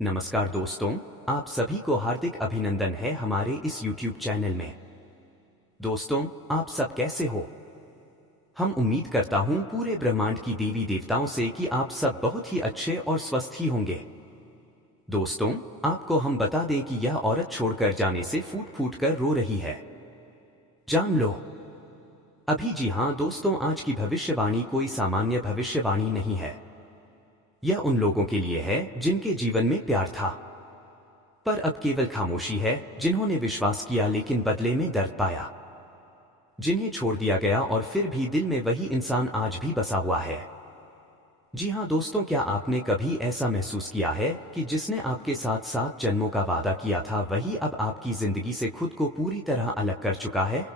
नमस्कार दोस्तों, आप सभी को हार्दिक अभिनंदन है हमारे इस YouTube चैनल में। दोस्तों, आप सब कैसे हो? हम उम्मीद करता हूं पूरे ब्रह्मांड की देवी देवताओं से कि आप सब बहुत ही अच्छे और स्वस्थ ही होंगे। दोस्तों, आपको हम बता दें कि यह औरत छोड़कर जाने से फूट फूट कर रो रही है। जान लो। अभी जी हाँ दोस्तों, आज की भविष्यवाणी कोई सामान्य भविष्यवाणी नहीं है। यह उन लोगों के लिए है जिनके जीवन में प्यार था, पर अब केवल खामोशी है, जिन्होंने विश्वास किया लेकिन बदले में दर्द पाया, जिन्हें छोड़ दिया गया और फिर भी दिल में वही इंसान आज भी बसा हुआ है। जी हाँ दोस्तों, क्या आपने कभी ऐसा महसूस किया है कि जिसने आपके साथ 7 जन्मों का वादा किया था वही अब आपकी जिंदगी से खुद को पूरी तरह अलग कर चुका है?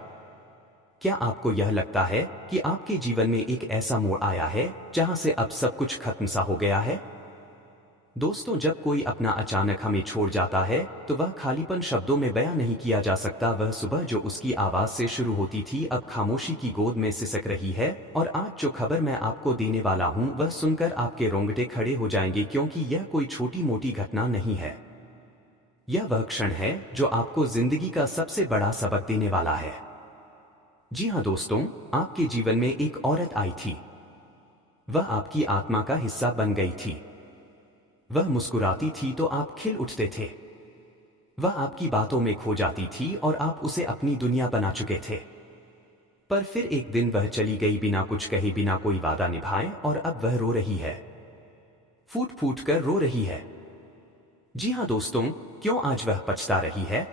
क्या आपको यह लगता है कि आपके जीवन में एक ऐसा मोड़ आया है जहां से अब सब कुछ खत्म सा हो गया है? दोस्तों, जब कोई अपना अचानक हमें छोड़ जाता है तो वह खालीपन शब्दों में बयां नहीं किया जा सकता। वह सुबह जो उसकी आवाज से शुरू होती थी अब खामोशी की गोद में सिसक रही है। और आज जो खबर मैं आपको देने वाला हूं वह सुनकर आपके रोंगटे खड़े हो जाएंगे, क्योंकि यह कोई छोटी मोटी घटना नहीं है। यह वह क्षण है जो आपको जिंदगी का सबसे बड़ा सबक देने वाला है। जी हाँ दोस्तों, आपके जीवन में एक औरत आई थी। वह आपकी आत्मा का हिस्सा बन गई थी। वह मुस्कुराती थी तो आप खिल उठते थे। वह आपकी बातों में खो जाती थी और आप उसे अपनी दुनिया बना चुके थे। पर फिर एक दिन वह चली गई बिना कुछ कहे, बिना कोई वादा निभाए, और अब वह रो रही है। फूट फूट कर रो रही है। जी हाँ दोस्तों, क्यों आज वह पछता रही है?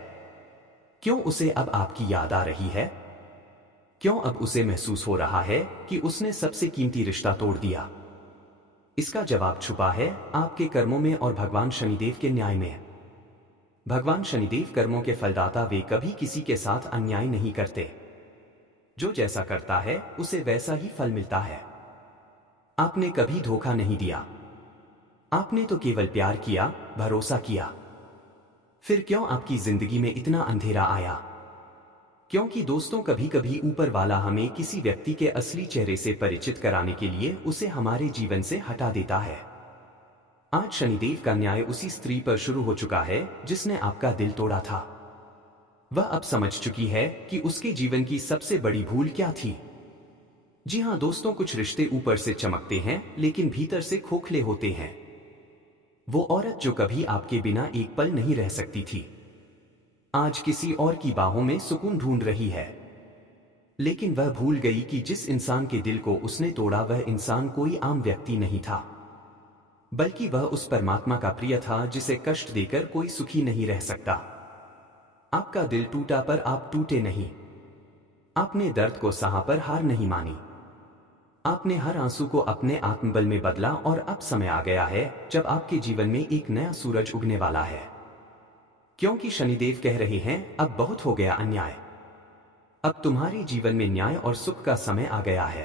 क्यों उसे अब आपकी याद आ रही है? क्यों अब उसे महसूस हो रहा है कि उसने सबसे कीमती रिश्ता तोड़ दिया? इसका जवाब छुपा है आपके कर्मों में और भगवान शनिदेव के न्याय में। भगवान शनिदेव कर्मों के फलदाता, वे कभी किसी के साथ अन्याय नहीं करते। जो जैसा करता है उसे वैसा ही फल मिलता है। आपने कभी धोखा नहीं दिया। आपने तो केवल प्यार किया, भरोसा किया। फिर क्यों आपकी जिंदगी में इतना अंधेरा आया? क्योंकि दोस्तों, कभी कभी ऊपर वाला हमें किसी व्यक्ति के असली चेहरे से परिचित कराने के लिए उसे हमारे जीवन से हटा देता है। आज शनिदेव का न्याय उसी स्त्री पर शुरू हो चुका है जिसने आपका दिल तोड़ा था। वह अब समझ चुकी है कि उसके जीवन की सबसे बड़ी भूल क्या थी। जी हाँ दोस्तों, कुछ रिश्ते ऊपर से चमकते हैं लेकिन भीतर से खोखले होते हैं। वो औरत जो कभी आपके बिना एक पल नहीं रह सकती थी, आज किसी और की बाहों में सुकून ढूंढ रही है। लेकिन वह भूल गई कि जिस इंसान के दिल को उसने तोड़ा वह इंसान कोई आम व्यक्ति नहीं था, बल्कि वह उस परमात्मा का प्रिय था जिसे कष्ट देकर कोई सुखी नहीं रह सकता। आपका दिल टूटा पर आप टूटे नहीं। आपने दर्द को सहा पर हार नहीं मानी। आपने हर आंसू को अपने आत्मबल में बदला और अब समय आ गया है जब आपके जीवन में एक नया सूरज उगने वाला है। क्योंकि शनिदेव कह रहे हैं, अब बहुत हो गया अन्याय। अब तुम्हारे जीवन में न्याय और सुख का समय आ गया है।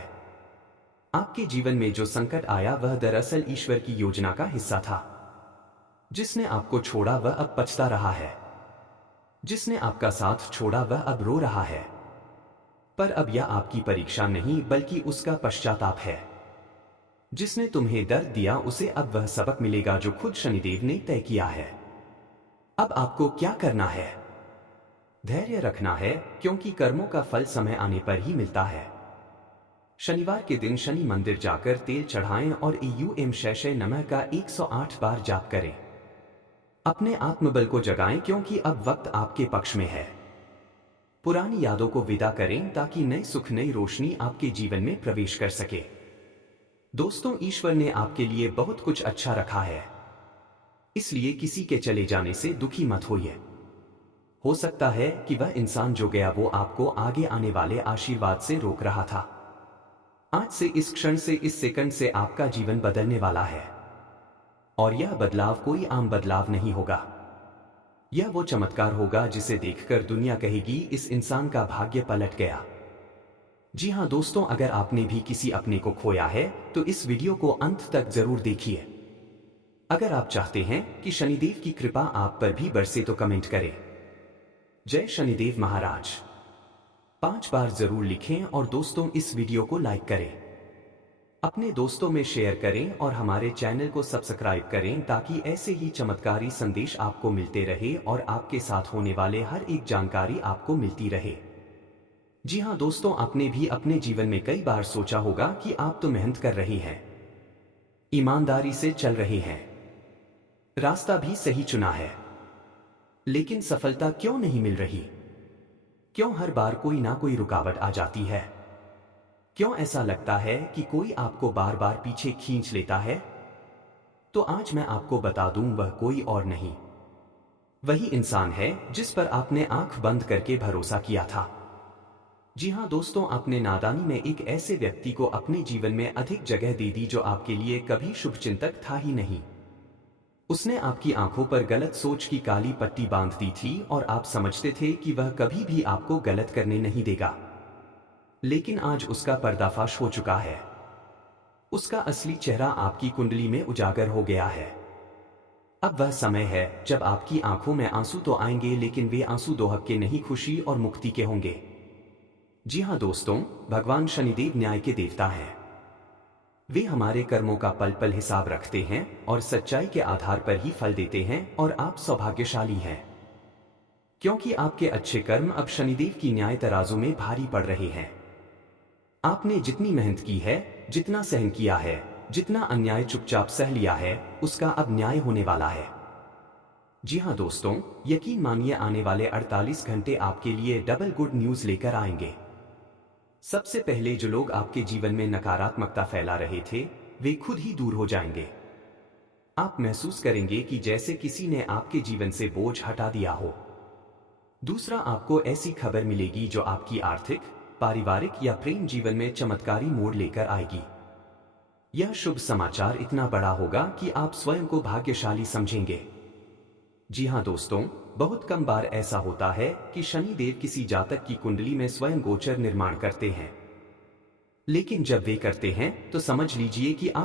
आपके जीवन में जो संकट आया वह दरअसल ईश्वर की योजना का हिस्सा था। जिसने आपको छोड़ा वह अब पछता रहा है। जिसने आपका साथ छोड़ा वह अब रो रहा है। पर अब यह आपकी परीक्षा नहीं बल्कि उसका पश्चाताप है। जिसने तुम्हें दर्द दिया उसे अब वह सबक मिलेगा जो खुद शनिदेव ने तय किया है। अब आपको क्या करना है? धैर्य रखना है, क्योंकि कर्मों का फल समय आने पर ही मिलता है। शनिवार के दिन शनि मंदिर जाकर तेल चढ़ाएं और ॐ शैशय नमः का 108 बार जाप करें। अपने आत्मबल को जगाएं, क्योंकि अब वक्त आपके पक्ष में है। पुरानी यादों को विदा करें ताकि नई सुख, नई रोशनी आपके जीवन में प्रवेश कर सके। दोस्तों, ईश्वर ने आपके लिए बहुत कुछ अच्छा रखा है, इसलिए किसी के चले जाने से दुखी मत होइए। हो सकता है कि वह इंसान जो गया वो आपको आगे आने वाले आशीर्वाद से रोक रहा था। आज से, इस क्षण से, इस सेकंड से आपका जीवन बदलने वाला है। और यह बदलाव कोई आम बदलाव नहीं होगा। यह वो चमत्कार होगा जिसे देखकर दुनिया कहेगी, इस इंसान का भाग्य पलट गया। जी हाँ दोस्तों, अगर आपने भी किसी अपने को खोया है तो इस वीडियो को अंत तक जरूर देखिए। अगर आप चाहते हैं कि शनिदेव की कृपा आप पर भी बरसे तो कमेंट करें, जय शनिदेव महाराज 5 बार जरूर लिखें और दोस्तों इस वीडियो को लाइक करें। अपने दोस्तों में शेयर करें और हमारे चैनल को सब्सक्राइब करें ताकि ऐसे ही चमत्कारी संदेश आपको मिलते रहे और आपके साथ होने वाले हर एक जानकारी आपको मिलती रहे। जी हाँ दोस्तों, आपने भी अपने जीवन में कई बार सोचा होगा कि आप तो मेहनत कर रहे हैं, ईमानदारी से चल रहे हैं, रास्ता भी सही चुना है, लेकिन सफलता क्यों नहीं मिल रही? क्यों हर बार कोई ना कोई रुकावट आ जाती है? क्यों ऐसा लगता है कि कोई आपको बार बार पीछे खींच लेता है? तो आज मैं आपको बता दूं, वह कोई और नहीं, वही इंसान है जिस पर आपने आंख बंद करके भरोसा किया था। जी हाँ दोस्तों, आपने नादानी में एक ऐसे व्यक्ति को अपने जीवन में अधिक जगह दे दी जो आपके लिए कभी शुभचिंतक था ही नहीं। उसने आपकी आंखों पर गलत सोच की काली पट्टी बांध दी थी और आप समझते थे कि वह कभी भी आपको गलत करने नहीं देगा। लेकिन आज उसका पर्दाफाश हो चुका है। उसका असली चेहरा आपकी कुंडली में उजागर हो गया है। अब वह समय है जब आपकी आंखों में आंसू तो आएंगे, लेकिन वे आंसू दोहक के नहीं, खुशी और मुक्ति के होंगे। जी हाँ दोस्तों, भगवान शनिदेव न्याय के देवता हैं। वे हमारे कर्मों का पल पल हिसाब रखते हैं और सच्चाई के आधार पर ही फल देते हैं। और आप सौभाग्यशाली हैं, क्योंकि आपके अच्छे कर्म अब शनिदेव की न्याय तराजू में भारी पड़ रहे हैं। आपने जितनी मेहनत की है, जितना सहन किया है, जितना अन्याय चुपचाप सह लिया है, उसका अब न्याय होने वाला है। जी हाँ दोस्तों, यकीन मानिए, आने वाले 48 घंटे आपके लिए डबल गुड न्यूज लेकर आएंगे। सबसे पहले जो लोग आपके जीवन में नकारात्मकता फैला रहे थे, वे खुद ही दूर हो जाएंगे। आप महसूस करेंगे कि जैसे किसी ने आपके जीवन से बोझ हटा दिया हो। दूसरा, आपको ऐसी खबर मिलेगी जो आपकी आर्थिक, पारिवारिक या प्रेम जीवन में चमत्कारी मोड़ लेकर आएगी। यह शुभ समाचार इतना बड़ा होगा कि आप स्वयं को भाग्यशाली समझेंगे। जी हाँ दोस्तों, बहुत कम बार ऐसा होता है कि शनिदेव किसी जातक की कुंडली में स्वयं गोचर निर्माण करते हैं, लेकिन जब वे करते हैं तो समझ लीजिए कि आप